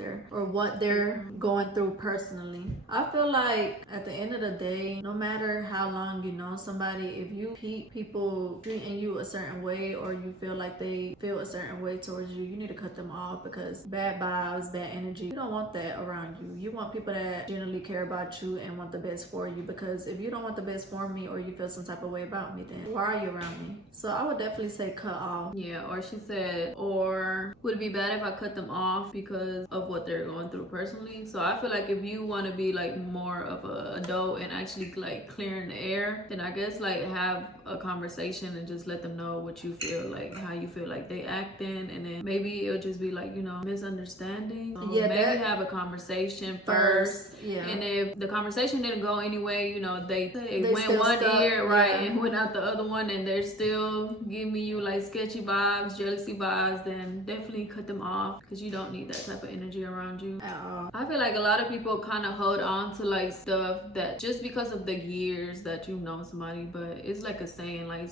they're going through personally? I feel like at the end of the day, no matter how long you know somebody, if you keep people treating you a certain way, or you feel like they feel a certain way towards you, you need to cut them off, because bad vibes, bad energy, you don't want that around you. You want people that genuinely care about you and want the best for you, because if you don't want the best for me, or you feel some type of way about me, then why are you around me? So I would definitely say cut off. Yeah, or she said, or would it be bad if I cut them off because of what they're going through personally? So I feel like if you want to be like more of an adult and actually like clearing the air, then I guess like have a conversation and just let them know what you feel, like how you feel like they acting, and then maybe it'll just be like, you know, misunderstanding. Yeah, maybe have a conversation first. Yeah. And if the conversation didn't go anyway, you know, they went one stuck, ear, right, yeah, and went out the other one, and they're still giving you like sketchy vibes, jealousy vibes, then definitely cut them off, because you don't need that type of energy around you at all. I feel like a lot of people kind of hold on to like stuff that just because of the years that you've known somebody, but it's like a saying, like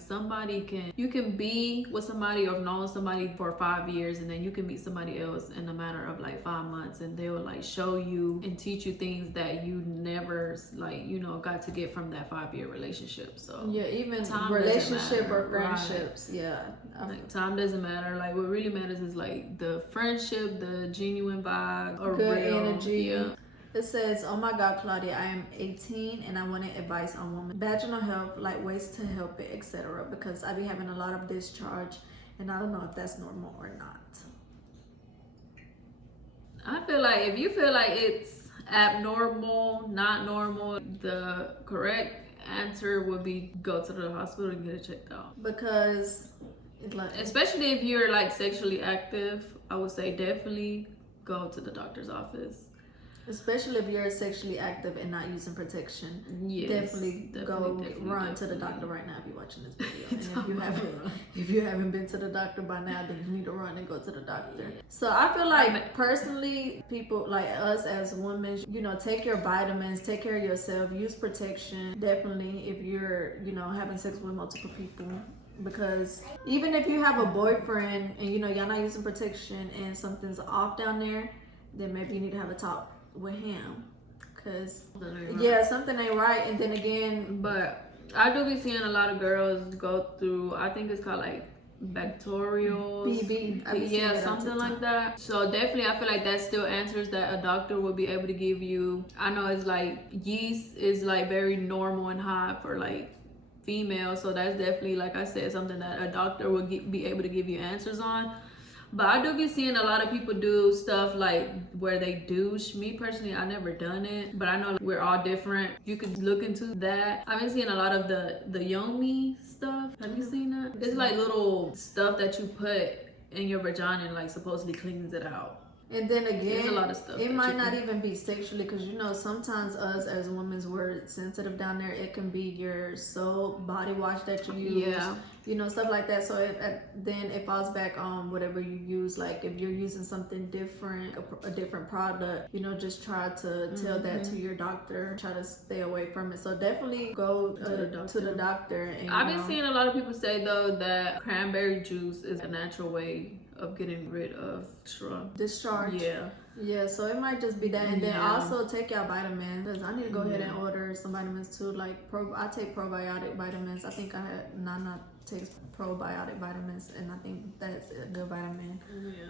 you can be with somebody or know somebody for 5 years, and then you can meet somebody else in a matter of like 5 months, and they will like show you and teach you things that you never, like, you know, got to get from that 5-year relationship. So yeah, even time relationship or right. friendships, yeah, like time doesn't matter. Like what really matters is like the friendship, the genuine vibe, or good real energy. Yeah. It says, oh my God, Claudia, I am 18 and I wanted advice on women vaginal health, like ways to help it, etc. Because I be having a lot of discharge, and I don't know if that's normal or not. I feel like if you feel like it's abnormal, not normal, the correct answer would be go to the hospital and get it checked out. Because it's like, especially if you're like sexually active, I would say definitely go to the doctor's office. Especially if you're sexually active and not using protection. Yes, definitely run to the doctor right now if you're watching this video. And if you haven't been to the doctor by now, then you need to run and go to the doctor. So I feel like personally, people like us as women, you know, take your vitamins, take care of yourself, use protection. Definitely if you're, you know, having sex with multiple people. Because even if you have a boyfriend and, you know, y'all not using protection and something's off down there, then maybe you need to have a talk with him, because yeah, something ain't right. And then again, but I do be seeing a lot of girls go through, I think it's called like bacterial BB, yeah, something like that. So definitely I feel like that still answers that a doctor will be able to give you. I know it's like yeast is like very normal and high for like females, so that's definitely, like I said, something that a doctor will be able to give you answers on. But I do be seeing a lot of people do stuff like where they douche. Me personally, I never done it, but I know we're all different. You could look into that. I've been seeing a lot of the Yomi stuff. Have you seen that? It's like little stuff that you put in your vagina and like supposedly cleans it out. And then again, a lot of stuff it might not even be sexually, because you know sometimes us as women, we're sensitive down there. It can be your soap, body wash that you use, yeah, you know, stuff like that. So then it falls back on whatever you use. Like if you're using something different, a different product, you know, just try to tell that to your doctor. Try to stay away from it. So definitely go to the doctor. And, I've been seeing a lot of people say though that cranberry juice is a natural way of getting rid of discharge. Yeah, so it might just be that. And then also take your vitamins, because I need to go ahead and order some vitamins too. Like I take probiotic vitamins. I think I had Nana takes probiotic vitamins, and I think that's a good vitamin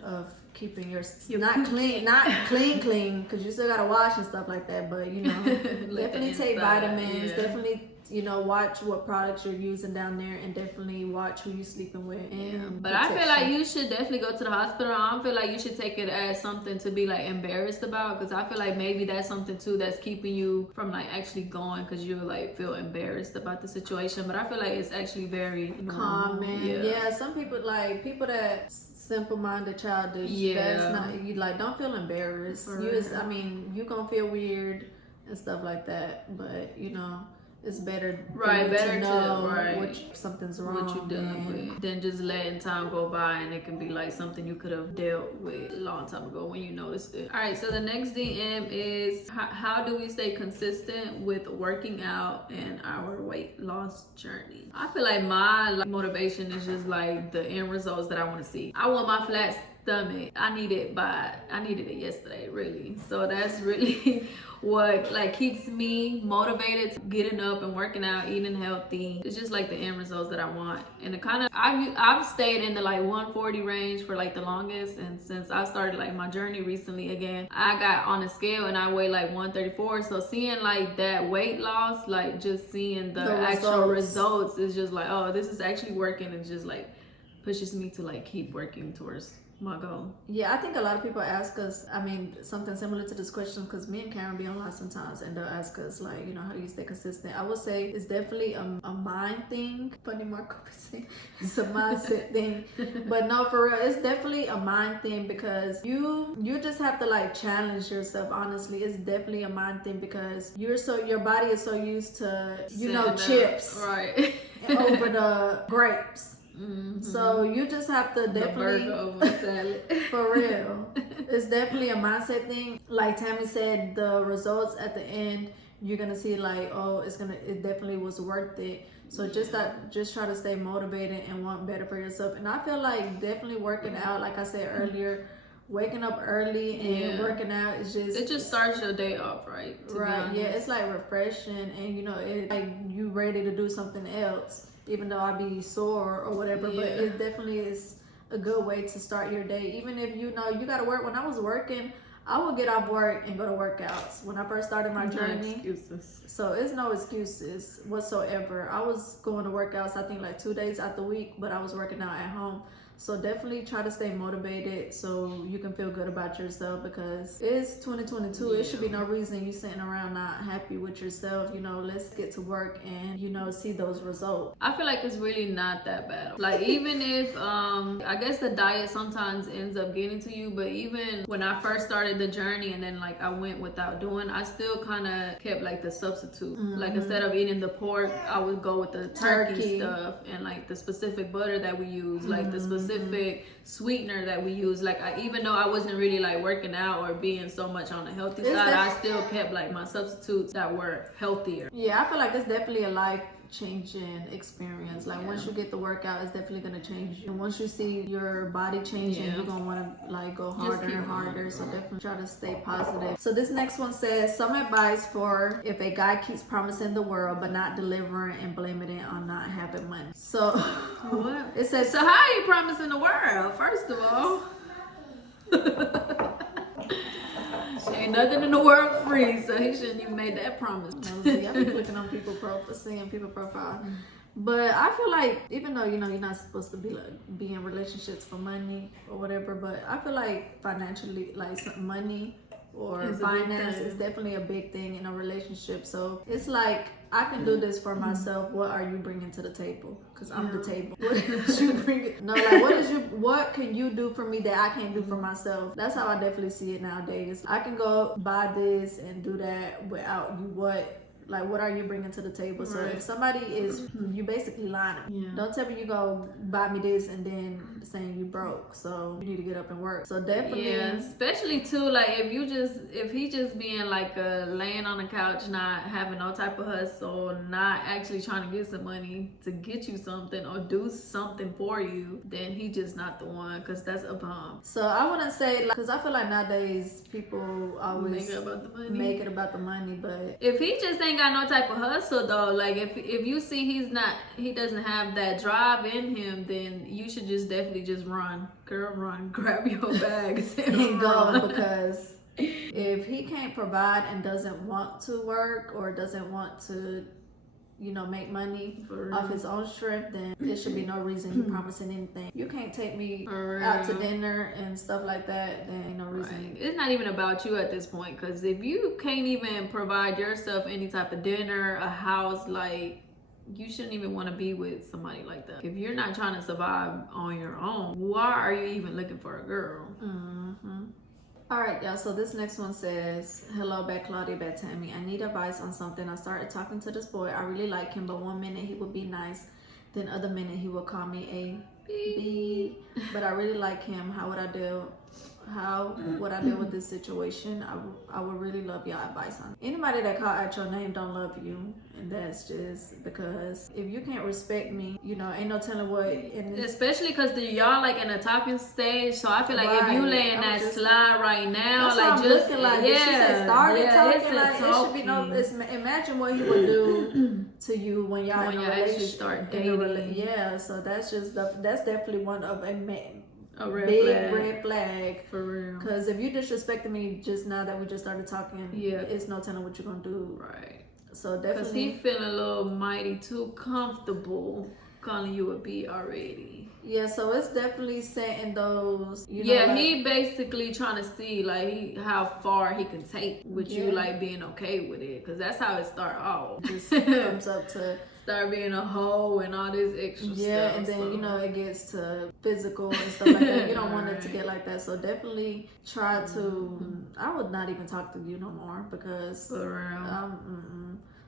of keeping your not clean, because you still gotta wash and stuff like that. But you know, definitely take vitamins. Definitely you know, watch what products you're using down there, and definitely watch who you're sleeping with. And but I feel like you should definitely go to the hospital. I don't feel like you should take it as something to be like embarrassed about, because I feel like maybe that's something too that's keeping you from like actually going, because you like feel embarrassed about the situation. But I feel like it's actually very common. Yeah, some people like people that simple-minded, childish. That's not, you like, don't feel embarrassed. I mean, you gonna feel weird and stuff like that, but you know, it's better to know what something's wrong, what you're dealing with, than just letting time go by and it can be like something you could have dealt with a long time ago when you noticed it. All right, so the next DM is how do we stay consistent with working out and our weight loss journey? I feel like my motivation is just like the end results that I want to see. I want my flat stomach. I needed it yesterday, really. So that's really what like keeps me motivated to getting up and working out, eating healthy. It's just like the end results that I want. And it kind of, I've stayed in the like 140 range for like the longest, and since I started like my journey recently again, I got on a scale and I weigh like 134. So seeing like that weight loss, like just seeing the actual results is just like, oh, this is actually working, and just like pushes me to like keep working towards my goal. Yeah, I think a lot of people ask us, I mean, something similar to this question, because me and Karen be online sometimes, and they'll ask us like, you know, how do you stay consistent? I would say it's definitely a mind thing. Funny Marco saying it's a mindset thing, but no, for real, it's definitely a mind thing, because you just have to like challenge yourself. Honestly, it's definitely a mind thing, because your body is so used to chips right over the grapes. Mm-hmm. So you just have to definitely for real. It's definitely a mindset thing. Like Tammy said, the results at the end, you're gonna see like, oh, it definitely was worth it. So just try to stay motivated and want better for yourself. And I feel like definitely working out, like I said earlier, waking up early and working out is it just starts your day off right. Right. Yeah, it's like refreshing, and you know, it like you ready to do something else. Even though I be sore or whatever, but it definitely is a good way to start your day. Even if you know you gotta work. When I was working, I would get off work and go to workouts when I first started my journey. Excuses. So it's no excuses whatsoever. I was going to workouts, I think like 2 days out the week, but I was working out at home. So definitely try to stay motivated so you can feel good about yourself, because it's 2022. It should be no reason you sitting around not happy with yourself. You know, let's get to work and, you know, see those results. I feel like it's really not that bad. Like even if, I guess the diet sometimes ends up getting to you, but even when I first started the journey and then like I went without doing, I still kind of kept like the substitute. Mm-hmm. Like instead of eating the pork, I would go with the turkey stuff and like the specific butter that we use, like the specific sweetener that we use. Like even though I wasn't really like working out or being so much on the healthy side, I still kept like my substitutes that were healthier. Yeah, I feel like it's definitely a life-changing experience. Like once you get the workout, it's definitely gonna change you. And once you see your body changing, you're gonna want to like go harder and harder. So definitely try to stay positive. So this next one says, some advice for if a guy keeps promising the world but not delivering and blaming it on not having money. So what? It says, so how are you promising the world? First of all, ain't nothing in the world free, so he shouldn't even make that promise. I be clicking on people profile. But I feel like, even though, you know, you're not supposed to be in relationships for money or whatever, but I feel like financially, like money or finance is definitely a big thing in a relationship. So it's like, I can do this for myself. What are you bringing to the table? Because I'm the table. What did you bring? No, like what can you do for me that I can't do for myself? That's how I definitely see it nowadays. I can go buy this and do that without you. What are you bringing to the table? So if somebody is, you basically lying. Don't tell me you go buy me this and then saying you broke. So you need to get up and work. So definitely, especially too, like if he just being like laying on the couch, not having no type of hustle, not actually trying to get some money to get you something or do something for you, then he just not the one, because that's a bomb. So I wouldn't say, because I feel like nowadays people always make it about the money. But if he just ain't got no type of hustle though, like if you see he doesn't have that drive in him, then you should just definitely just run, girl, run, grab your bags and go. Because if he can't provide and doesn't want to work or doesn't want to, make money For real. off his own strength, then there should be no reason you promising anything. You can't take me out to dinner and stuff like that, then ain't no reason. Right. It's not even about you at this point, because if you can't even provide yourself any type of dinner, a house, like, you shouldn't even want to be with somebody like that. If you're not trying to survive on your own, why are you even looking for a girl? All right, y'all. So this next one says, hello, bad Claudia, bad Tammy. I need advice on something. I started talking to this boy. I really like him, but one minute he would be nice, then other minute he would call me a B. But I really like him. How would I deal with this situation? I would really love y'all advice on it. Anybody that call out your name don't love you, and that's just because if you can't respect me, ain't no telling what. Especially because y'all like in a talking stage, so I feel like if you Right. laying that slide right now, that's like what I'm just looking like. yeah, She said started talking, it's like it should be no. Imagine what he would do to you when y'all in a actually relationship. start in a dating. yeah, so that's definitely one of a red big flag. red flag. For real. Because if you disrespected me just now that we just started talking, Yeah, it's no telling what you're gonna do. Right. So Because definitely, he feeling a little mighty too comfortable calling you a B already. yeah. So it's definitely setting those. He basically trying to see like how far he can take with you, Yeah. like being okay with it, because that's how it start off. just comes up to Start being a hoe and all this extra stuff. and then it gets to physical and stuff like that. You don't want it to get like that. So definitely try to. I would not even talk to you no more because. For real.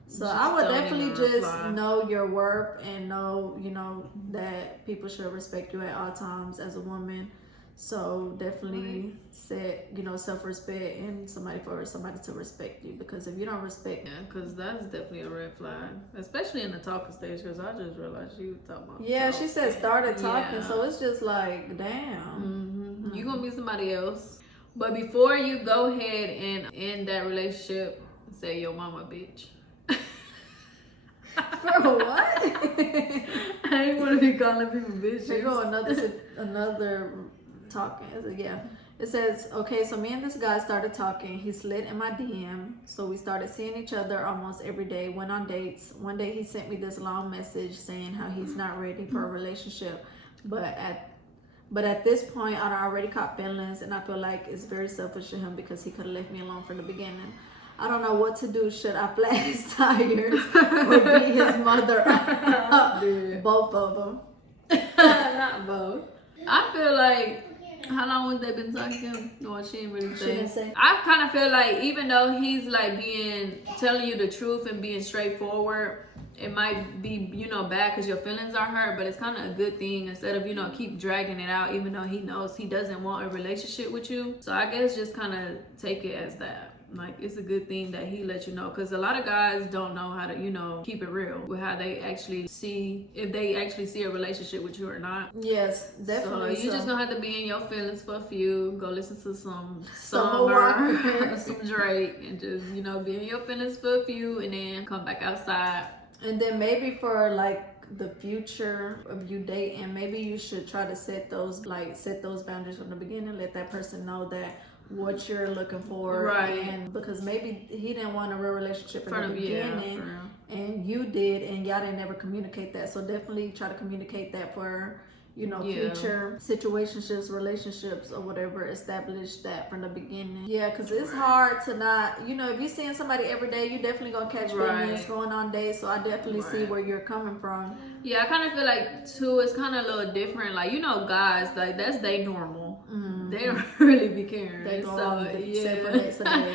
So Just I would don't definitely even just reply. know your worth and know, that people should respect you at all times as a woman. So definitely set, self-respect and somebody to respect you, because if you don't respect. Yeah, because that's definitely a red flag, especially in the talking stage, because I just realized you were talking about. Yeah, she said started talking, Yeah. so it's just like, damn. You gonna be somebody else. But before you go ahead and end that relationship, say your mama bitch. For what? I ain't want to be calling people bitches. Here go another talking. It says, okay, so me and this guy started talking. He slid in my DM, so we started seeing each other almost every day, went on dates. One day he sent me this long message saying how he's not ready for a relationship, but at this point I'd already caught feelings, and I feel like it's very selfish of him because he could have left me alone from the beginning. I don't know what to do. Should I flat his tires or be his mother? Both of them. Not both. I feel like, how long was they been talking? No, she didn't really say. She didn't say. I kind of feel like even though he's like telling you the truth and being straightforward, it might be, bad because your feelings are hurt, but it's kind of a good thing instead of, keep dragging it out, even though he knows he doesn't want a relationship with you. So I guess just kind of take it as that. Like, it's a good thing that he let you know, because a lot of guys don't know how to, keep it real with how they actually see, if they actually see a relationship with you or not. Yes, definitely. So you just gonna have to be in your feelings for a few, go listen to some Summer Summer, some Drake, and just, be in your feelings for a few, and then come back outside. And then maybe for like the future of you dating, maybe you should try to set those boundaries from the beginning. Let that person know that what you're looking for, right? And because maybe he didn't want a real relationship in the beginning, yeah, and you did, and y'all didn't ever communicate that. So definitely try to communicate that for future situationships, relationships, or whatever. Establish that from the beginning. Yeah, because it's hard to not, if you're seeing somebody every day, you definitely gonna catch feelings going on days. So I definitely see where you're coming from. Yeah, I kind of feel like too, it's kind of a little different. Like, guys, like that's they normal. They don't really be caring. They go so on several days a day.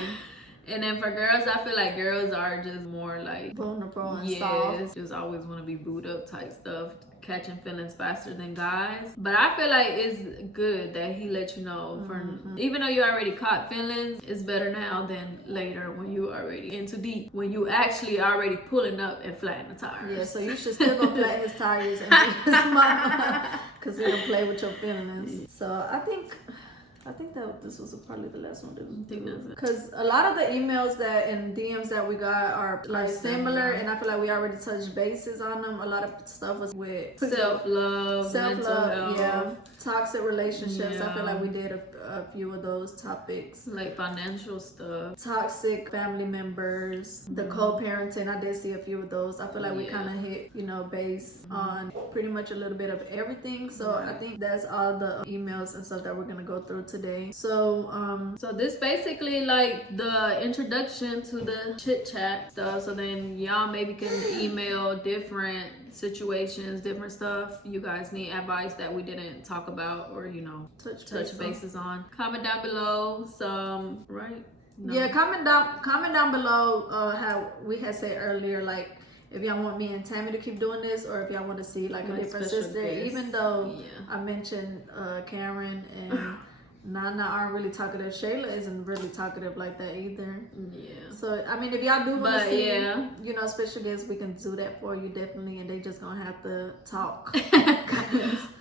And then for girls, I feel like girls are just more like vulnerable and soft. Just always want to be booed up type stuff, catching feelings faster than guys. But I feel like it's good that he let you know. Even though you already caught feelings, it's better now than later when you already into deep, when you actually already pulling up and flattening the tires. Yeah, so you should still go flat his tires and be his mama, because he'll play with your feelings. So I think I think that this was probably the last one. I think that's it. Because a lot of the emails that and DMs that we got are like similar, and I feel like we already touched bases on them. A lot of stuff was with self-love, mental health. yeah, toxic relationships. Yeah. I feel like we did a few of those topics, like financial stuff, toxic family members, the co-parenting. I did see a few of those. I feel like we kind of hit, you know, base on pretty much a little bit of everything. So I think that's all the emails and stuff that we're gonna go through today. So so this basically like the introduction to the chit chat stuff. So then y'all maybe can email different situations, different stuff you guys need advice that we didn't talk about, or you know, touch bases on. Comment down below some, right? No. Yeah, comment down below how we had said earlier, like if y'all want me and Tammy to keep doing this, or if y'all want to see like a different sister. Guest. Even though I mentioned Karen and Nana aren't really talkative, Shayla isn't really talkative like that either. Yeah. So I mean, if y'all do want to see, you know, special guests, we can do that for you definitely, and they just gonna have to talk.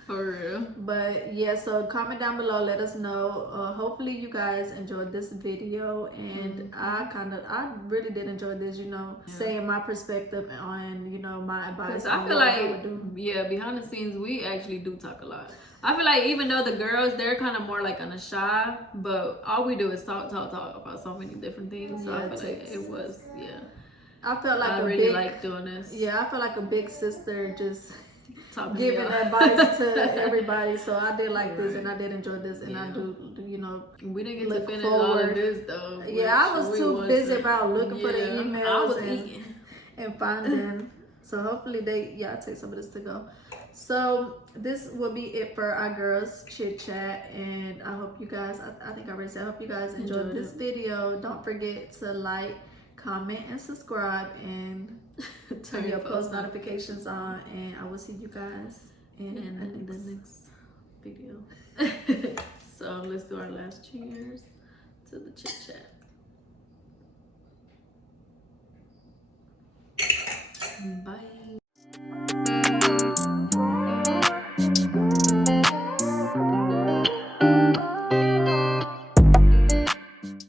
For real. But yeah, so comment down below, let us know. Hopefully you guys enjoyed this video, and I really did enjoy this, you know, saying my perspective on, you know, my advice. I feel like behind the scenes we actually do talk a lot. I feel like even though the girls, they're kind of more like on the shy, but all we do is talk about so many different things. So I feel like it was, I felt like I really like doing this. Yeah, I feel like a big sister just giving advice to everybody. So I did like this, and I did enjoy this, and I do, you know, we didn't get to finish all of this though. Yeah, I was too busy about looking for the emails and finding. So hopefully y'all take some of this to go. So this will be it for our girls chit chat, and I hope you guys, I think I already said, I hope you guys enjoyed this video. Don't forget to like, comment, and subscribe, and turn your post notifications on, and I will see you guys in the next video. So let's do our last cheers to the chit chat. Bye.